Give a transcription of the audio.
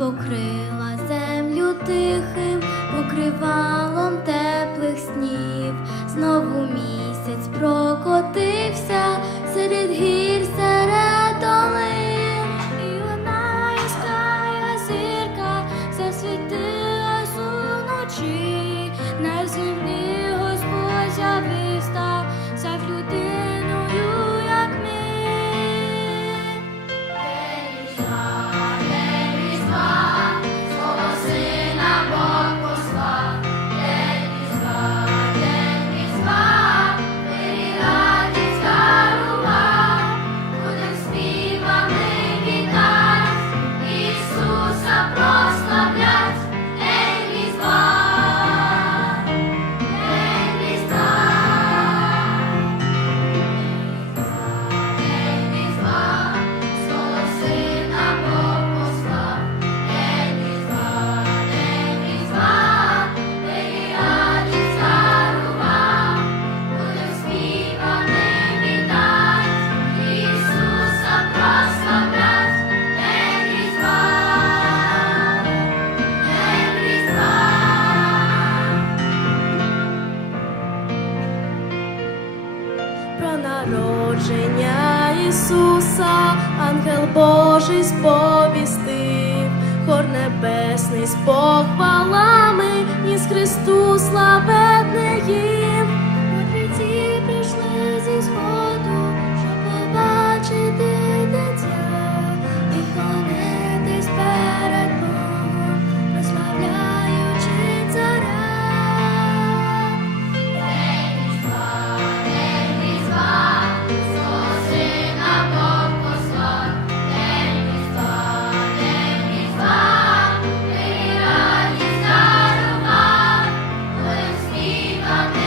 покрила землю тихим покривалом теплих снів. Знову місяць прокотився серед гір, серед долин. І вона яскравая зірка засвітилась уночі. На землі Про народження Ісуса ангел Божий сповістив, хор небесний з похвалами, із Христу славетне їм. Amen.